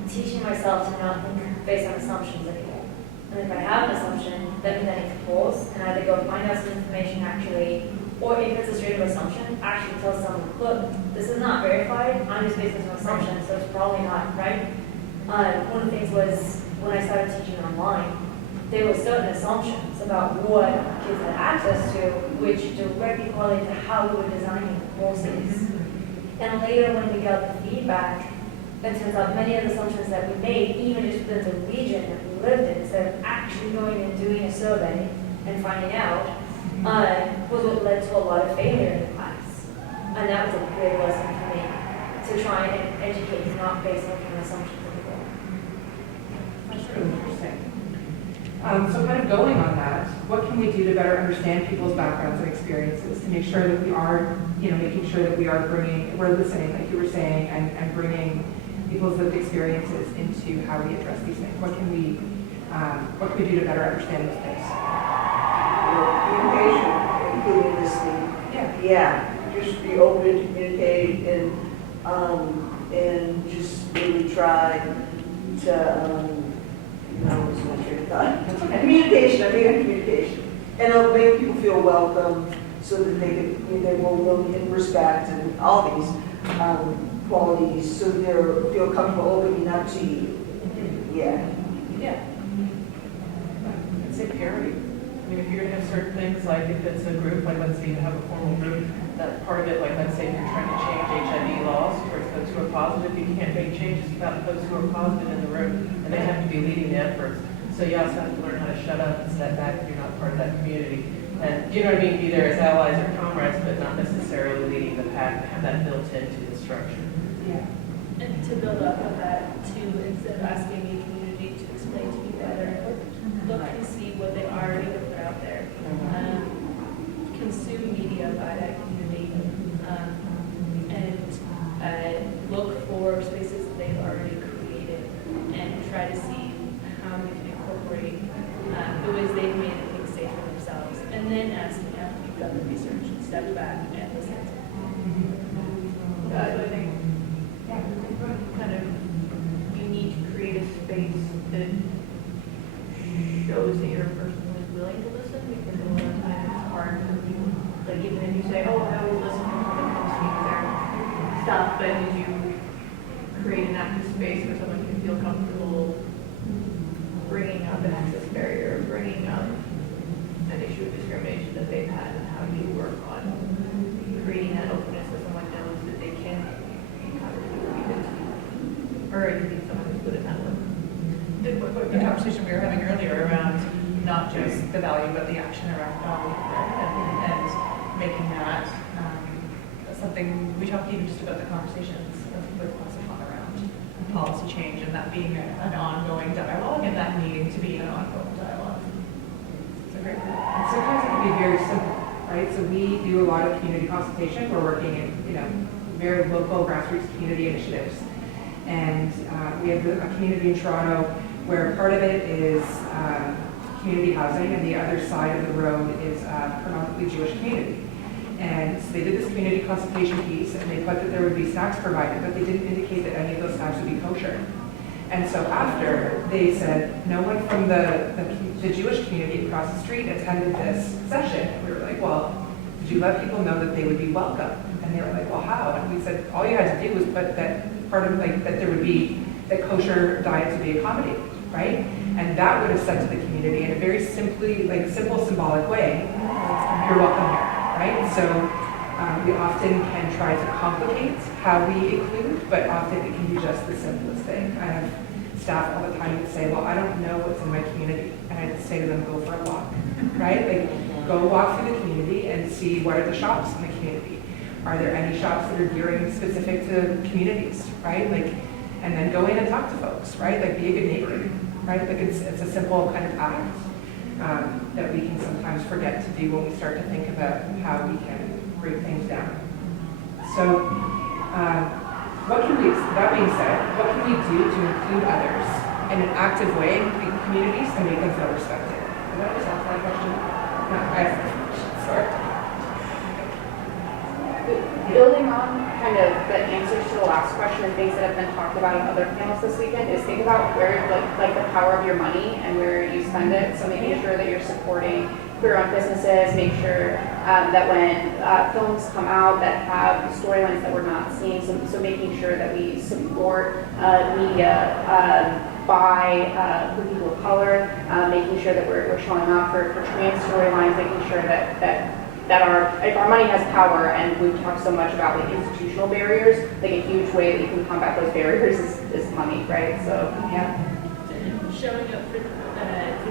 teaching myself to not think based on assumptions anymore. And if I have an assumption, that means I need to pause and either go find out some information actually, or if it's a straight up assumption, actually tell someone, look, this is not verified, I'm just basing this on assumption, so it's probably not, right? One of the things was, when I started teaching online, there were certain assumptions about what kids had access to, which directly correlate to how we were designing courses. And later when we got the feedback, it turns out many of the assumptions that we made, even just within the region that we lived in, instead of actually going and doing a survey and finding out, was what led to a lot of failure in the class. And that was a big lesson for me, to try and educate, not based on kind of assumptions anymore. That's really interesting. So kind of going on that, what can we do to better understand people's backgrounds and experiences to make sure that we are, making sure that we're listening, like you were saying, and bringing people's lived experiences into how we address these things? What can we do to better understand those things? Communication, including listening. Yeah, just be open to communicate and just really try to, what's my train of thought? Communication. And it'll make people feel welcome so that they will look and respect and all these qualities so they feel comfortable opening up to you. Yeah. Yeah. I'd say parity. I mean, if you're going to have certain things, like if it's a group, like let's say you have a formal group, that part of it, like let's say if you're trying to change HIV laws towards those who are positive, you can't make changes without those who are positive in the room, and they have to be leading the efforts. So you also have to learn how to shut up and step back if you're not part of that community. And do you know what I mean? Be there as allies or comrades, but not necessarily leading the pack, have that built into the structure. Yeah. And to build up on that too, instead of asking the community to explain to me better, look and see what they already put out there. Consume media by that community, and look for spaces that they've already created, and try to see how we can incorporate the ways they've made things safe for themselves, and then ask them after you've done the research and step back and listen. I think kind of you need to create a space that shows that you're a person who's willing to listen, because a lot of times it's hard for people, like even if you say, oh, I always listen when someone comes to me with their stuff, but did you create an active space where someone can feel comfortable bringing up an access barrier, bringing up an issue of discrimination that they've had, and how do you work on creating that openness so someone knows that they can come to you, or you need someone who's good at that work. The conversation we were having earlier around not just the value, but the action around value, right? And making that something, we talked even just about the conversations with ClexaCon around policy change and that being an ongoing dialogue and that needing to be an ongoing dialogue. So great. And sometimes it can be very simple, right? So we do a lot of community consultation. We're working in, very local grassroots community initiatives. And we have a community in Toronto where part of it is community housing and the other side of the road is a predominantly Jewish community. And so they did this community consultation piece and they put that there would be snacks provided, but they didn't indicate that any of those snacks would be kosher. And so after, they said, no one from the Jewish community across the street attended this session. And we were like, well, did you let people know that they would be welcome? And they were like, well, how? And we said, all you had to do was put that part of, that there would be, that kosher diets would be accommodated, right? And that would have said to the community in a very simple symbolic way, you're welcome here. Right? So we often can try to complicate how we include, but often it can be just the simplest thing. I have staff all the time that say, well, I don't know what's in my community. And I say to them, go for a walk, right? Go walk through the community and see what are the shops in the community. Are there any shops that are gearing specific to communities, right? And then go in and talk to folks, right? Be a good neighbor, right? It's a simple kind of act. That we can sometimes forget to do when we start to think about how we can break things down. So, that being said, what can we do to include others in an active way in communities to make them feel respected? Did that just ask that question? No, I asked that question, sorry. Building on kind of the answers to the last question and things that have been talked about in other panels this weekend is think about where like the power of your money and where you spend it. So making sure that you're supporting queer-owned businesses, make sure that when films come out that have storylines that we're not seeing, so making sure that we support media by people of color, making sure that we're showing up for trans storylines, making sure that if our money has power, and we've talked so much about institutional barriers, a huge way that you can combat those barriers is money, right? So yeah. And showing up for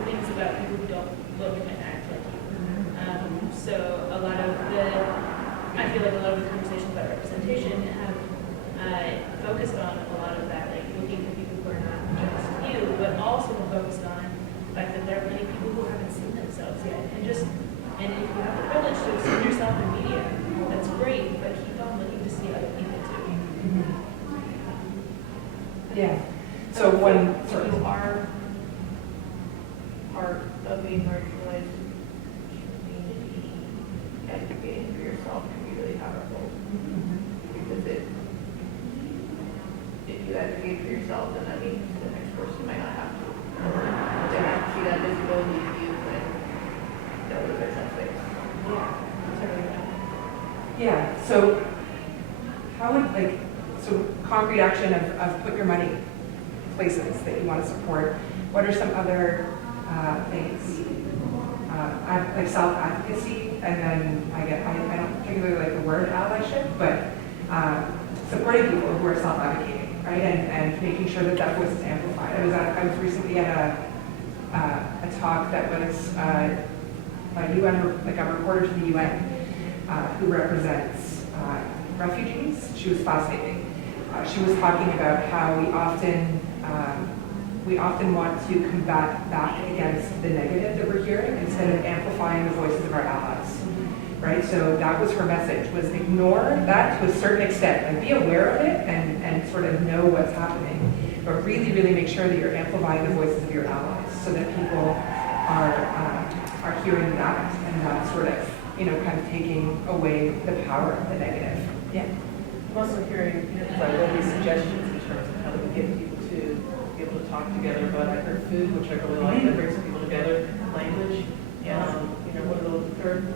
things about people who don't look and act like you. So I feel like a lot of the conversations about representation have focused on a lot of that, looking for people who are not just you, but also focused on the fact that there are many people who haven't seen themselves yet, and if you have the privilege to see yourself in media, that's great, but keep on looking to see other people too. Yeah. So when you are part of a marginalized community, advocating for yourself can be really powerful. Because if you advocate for yourself, then that means the next person might not have to. They have to see that visibility of you and know that there's that space. Yeah, so how would concrete action of put your money places that you want to support? What are some other things? Self-advocacy, and then I don't particularly like the word allyship, but supporting people who are self-advocating, right? And making sure that voice is amplified. I was recently at a talk that was a reporter to the UN who represents refugees. She was fascinating. She was talking about how we often want to combat back against the negative that we're hearing instead of amplifying the voices of our allies, right? So that was her message, was ignore that to a certain extent, be aware of it and sort of know what's happening, but really, really make sure that you're amplifying the voices of your allies so that people are hearing that and not sort of, kind of taking away the power of the negative. Yeah. I'm also hearing, I love these suggestions in terms of how do we get people to be able to talk together, but I heard food, which I really like, that brings people together, language. One of the third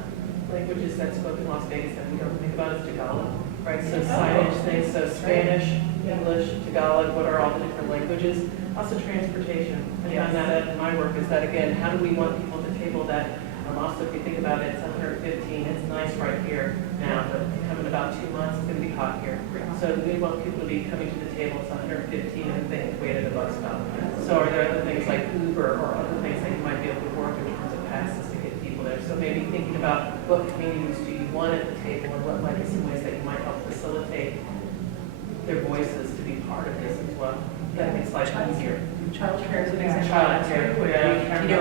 languages that's spoken in Las Vegas that we don't think about is Tagalog, right? So signage things, so Spanish, English, Tagalog, what are all the different languages? Also transportation. I found that in my work is that, again, how do we want people at the table that, also if you think about it, it's 115, it's nice right here now, but in about 2 months, it's going to be hot here. So we want people to be coming to the table, it's 115 and they wait at a bus stop. So are there other things like Uber or other things that you might be able to work with thinking about what communities do you want at the table, and what might be some ways that you might help facilitate their voices to be part of this as well. That makes life easier. Childcare is an Yeah, example of that childcare, too, where yeah. you know,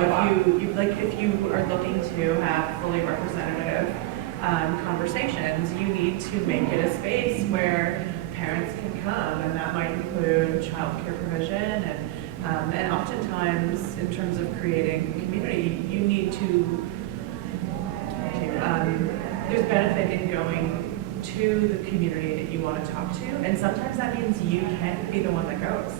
if you are looking to have fully representative conversations, you need to make it a space where parents can come, and that might include childcare provision, and oftentimes in terms of creating community, you need to there's benefit in going to the community that you want to talk to, and sometimes that means you can't be the one that goes,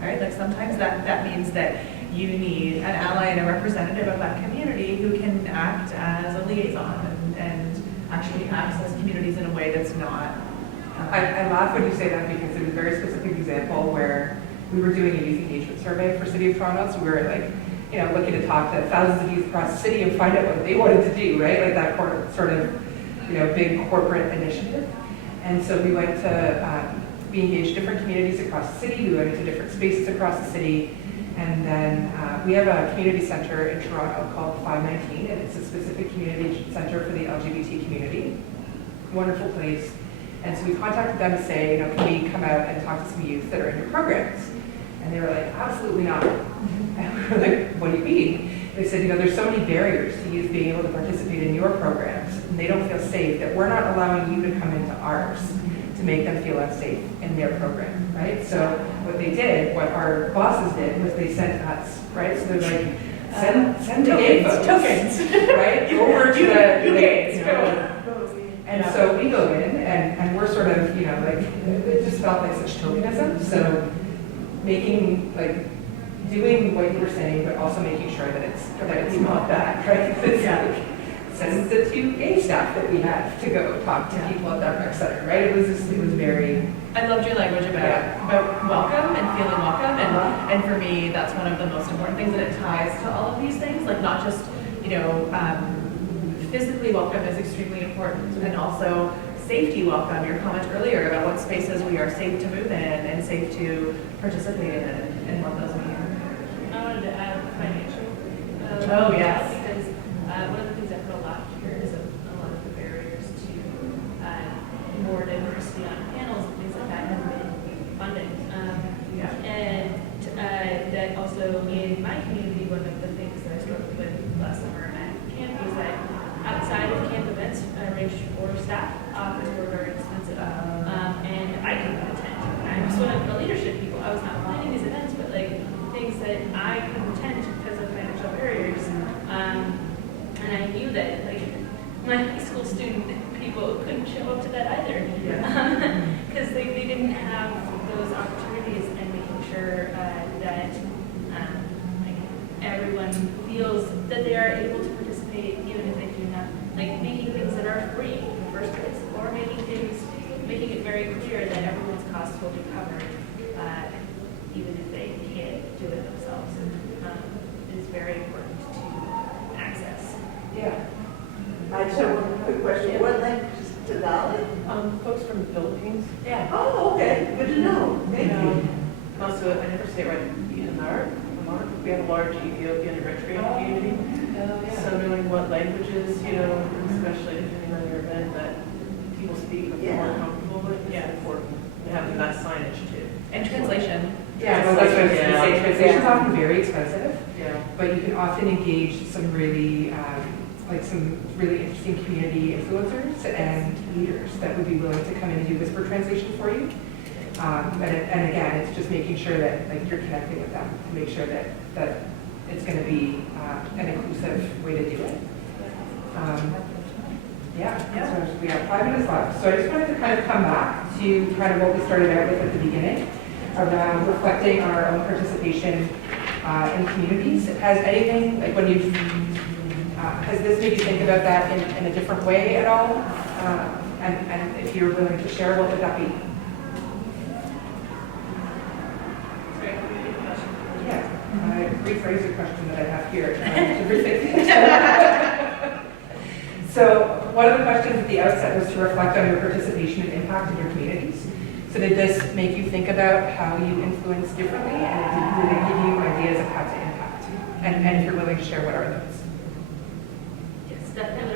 right? Like sometimes that means that you need an ally and a representative of that community who can act as a liaison and actually access communities in a way that's not. I laugh when you say that because it was a very specific example where we were doing a youth engagement survey for City of Toronto, so we were like, you know, looking to talk to thousands of youth across the city and find out what they wanted to do, right? Like that sort of, you know, big corporate initiative. And so we went to, we engaged different communities across the city, we went into different spaces across the city, and then we have a community center in Toronto called 519, and it's a specific community center for the LGBT community. Wonderful place. And so we contacted them to say, you know, can we come out and talk to some youth that are in your programs? And they were like, absolutely not. And we were like, what do you mean? They said, you know, there's so many barriers to youth being able to participate in your programs, and they don't feel safe, that we're not allowing you to come into ours to make them feel unsafe in their program, right? So what they did, what our bosses did, was they sent us, right? So they're like, send the gay folks, right? Over to the gays, you know. And so we go in, and we're sort of, you know, like, it just felt like such tokenism. So making, like, doing what you were saying, but also making sure that it's not that, right? It's like, send the 2 gay staff that we have to go talk to people at that rec center, right? It was very. I loved your language about welcome and feeling welcome, and for me, that's one of the most important things, and it ties to all of these things, like not just, you know, physically welcome is extremely important, and also safety welcome, your comment earlier about what spaces we are safe to move in and safe to participate in, and what those mean. I wanted to add financial. Oh, yes. Because one of the things I've heard a lot here is a lot of the barriers to more diversity on panels and things like that have been funding. And that also in my community, one of the things that I struggled with last summer at camp was that outside of camp events, arranged for staff offers were very expensive. And I couldn't attend. I was one of the leadership people. I was not planning these events, but like things that I couldn't attend because of financial barriers. And I knew that like my high school student people couldn't show up to that either. Because they didn't have those opportunities, and making sure that like everyone feels that they are able to participate, even if they do not, like making things that are free in the first place, or making it very clear that everyone's costs will be covered, even if they can't do it themselves. It is very important to access. Yeah. I just have one quick question. What language is Tagalog? Folks from the Philippines. Yeah. Oh, okay. Good to know. Thank you. And also, I never say it right, Myanmar. We have a large Ethiopian and Eritrean community. So knowing what languages, you know, especially depending on your event, that people speak are more comfortable with, is important. And having that signage too. And translation. Yeah, well, that's what I was going to say. Translation's often very expensive, Yeah. but you can often engage some really, some really interesting community influencers and leaders that would be willing to come in and do whisper translation for you. And again, it's just making sure that like you're connecting with them to make sure that it's going to be an inclusive way to do it. So we have 5 minutes left. So I just wanted to kind of come back to kind of what we started out with at the beginning around reflecting on our own participation in communities. Has anything, like when you've, has this made you think about that in a different way at all? And if you're willing to share, what would that be? Rephrase the question that I have here. So one of the questions at the outset was to reflect on your participation and impact in your communities. So did this make you think about how you influence differently, and did it give you ideas of how to impact? And if you're willing to share, what are those? Yes, definitely.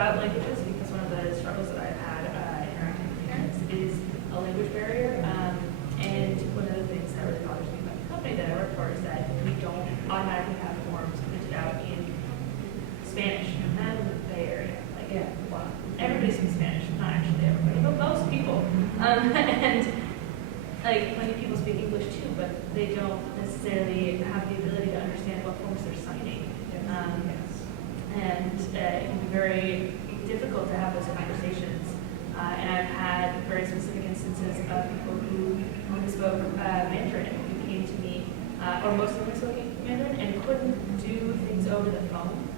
about languages because one of the struggles that I've had interacting with parents is a language barrier. And one of the things that really bothers me about the company that I work for is that we don't automatically have forms printed out in Spanish. And the Bay Area, like, well, everybody speaks Spanish, not actually everybody, but most people. And like, plenty of people speak English too, but they don't necessarily have the ability to understand what forms they're signing. And it can be very difficult to have those conversations. And I've had very specific instances of people who only spoke Mandarin who came to me, or most of them spoke Mandarin, and couldn't do things over the phone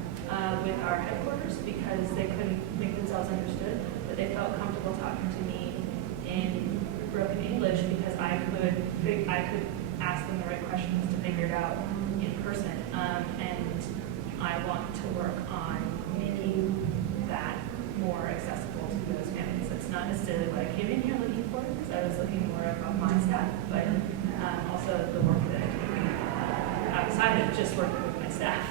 with our headquarters because they couldn't make themselves understood, but they felt comfortable talking to me in broken English because I could ask them the right questions to figure it out in person. And I want to work on making that more accessible to those families. It's not necessarily what I came in here looking for, because I was looking more about my staff, but also the work that I do outside of just working with my staff.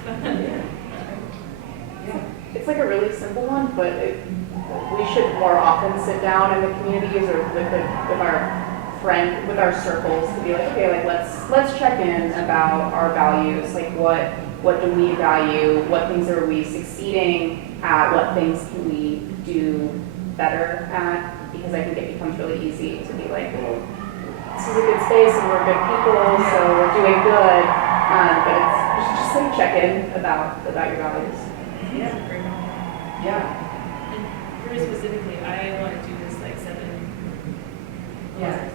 It's like a really simple one, but we should more often sit down in the communities or with our circles to be like, okay, like let's check in about our values, like what do we value, what things are we succeeding at, what things can we do better at, because I think it becomes really easy to be like, well, this is a good space and we're good people, so we're doing good, but it's just like check in about your values. Yeah, great. Yeah. And very specifically, I want to do this like 7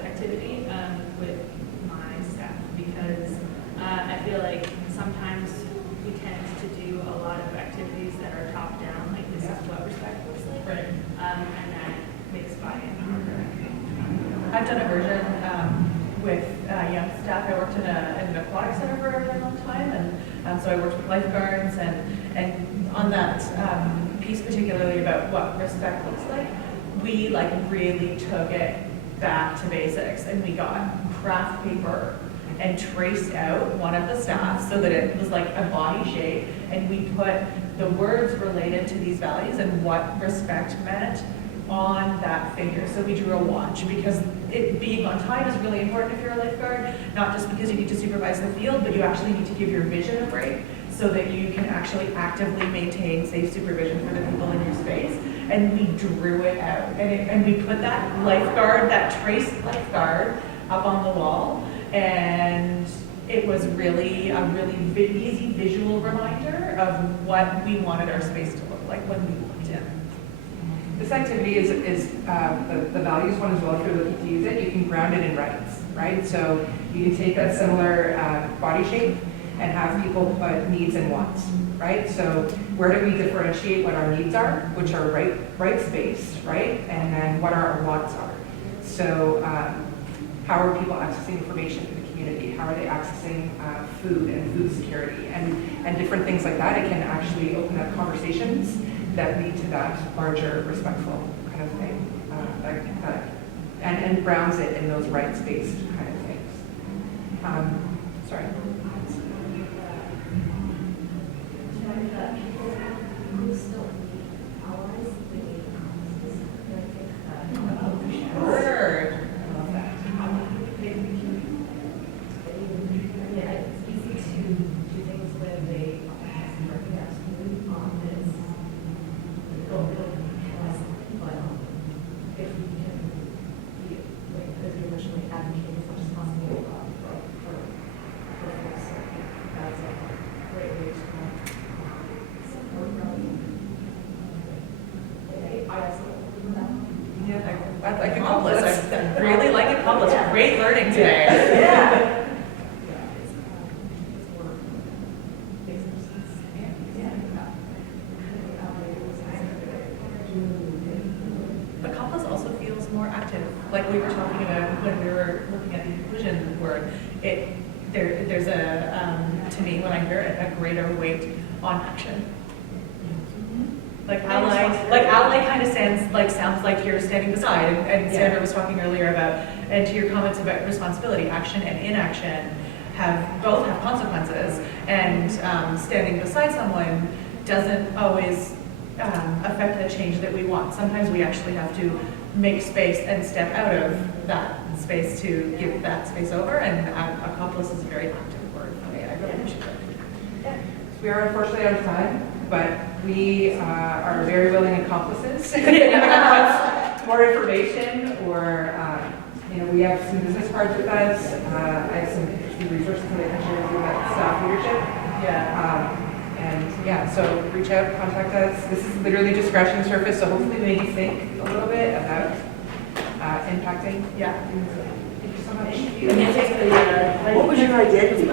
activity with my staff because I feel like sometimes we tend to do a lot of activities that are top down, like this is what respect looks like, Right. and that makes buy-in harder. I've done a version with young staff. I worked in an aquatic center for a really long time, and so I worked with lifeguards, and on that piece particularly about what respect looks like, we like really took it back to basics, and we got craft paper and traced out one of the staff so that it was like a body shape, and we put the words related to these values and what respect meant on that figure. So we drew a watch because being on time is really important if you're a lifeguard, not just because you need to supervise the field, but you actually need to give your vision a break so that you can actually actively maintain safe supervision for the people in your space. And we drew it out, and we put that lifeguard, that traced lifeguard, up on the wall, and it was really a easy visual reminder of what we wanted our space to look like when we walked in. This activity is the values one as well. If you're looking to use it, you can ground it in rights, right? So you can take a similar body shape and have people put needs and wants, right? So where do we differentiate what our needs are, which are rights-based, right? And then what our wants are. So how are people accessing information in the community? How are they accessing food and food security and different things like that? It can actually open up conversations that lead to that larger respectful kind of thing, and grounds it in those rights-based kind of things. Sorry. Sure. It's easy to do things where they recognize food on this. But if we can be, as we originally advocated, as much as possible for folks, that's a great way to support growing. I also Yeah, that's like accomplice. I really like accomplice. Great learning today. Yeah. Accomplice also feels more active. Like we were talking about when we were looking at the inclusion word, there's a, to me when I hear it, a greater weight on action. Like ally kind of sounds like you're standing beside, and Sandra was talking earlier about, and to your comments about responsibility, action and inaction both have consequences, and standing beside someone doesn't always affect the change that we want. Sometimes we actually have to make space and step out of that space to give that space over, and accomplice is a very active word for me. I really appreciate it. We are unfortunately out of time, but we are very willing accomplices. More information, or we have some business cards with us. I have some resources that I can share with you about staff leadership. So reach out, contact us. This is literally just scratching the surface, so hopefully we make you think a little bit about impacting. Yeah. Thank you so much. What was your identity?